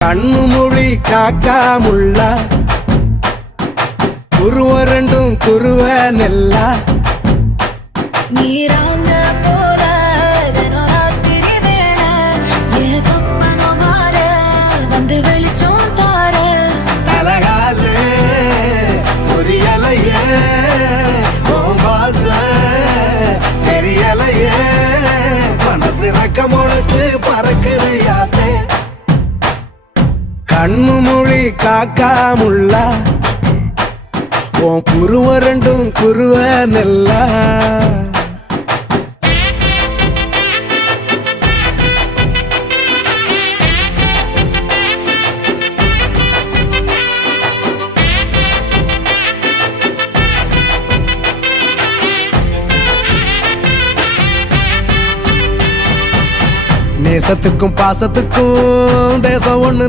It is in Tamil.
கண்ணு மொழி காக்காமுள்ள குருவரண்டும் குருவ நெல்லா நீராங்க போல ராத்திரி வேள என் சொப்பனம் வார வந்து வெளிச்சம் தார தலகாலு பொரியலைய பாச தெரியலைய மனசு ரக்க முளைச்சு பறக்குது யாத்தே கண்ணு மொழி காக்காமுள்ள உன் குருவரண்டும் குருவ நெல்லா நேசத்துக்கும் பாசத்துக்கும் தேசம் ஒண்ணு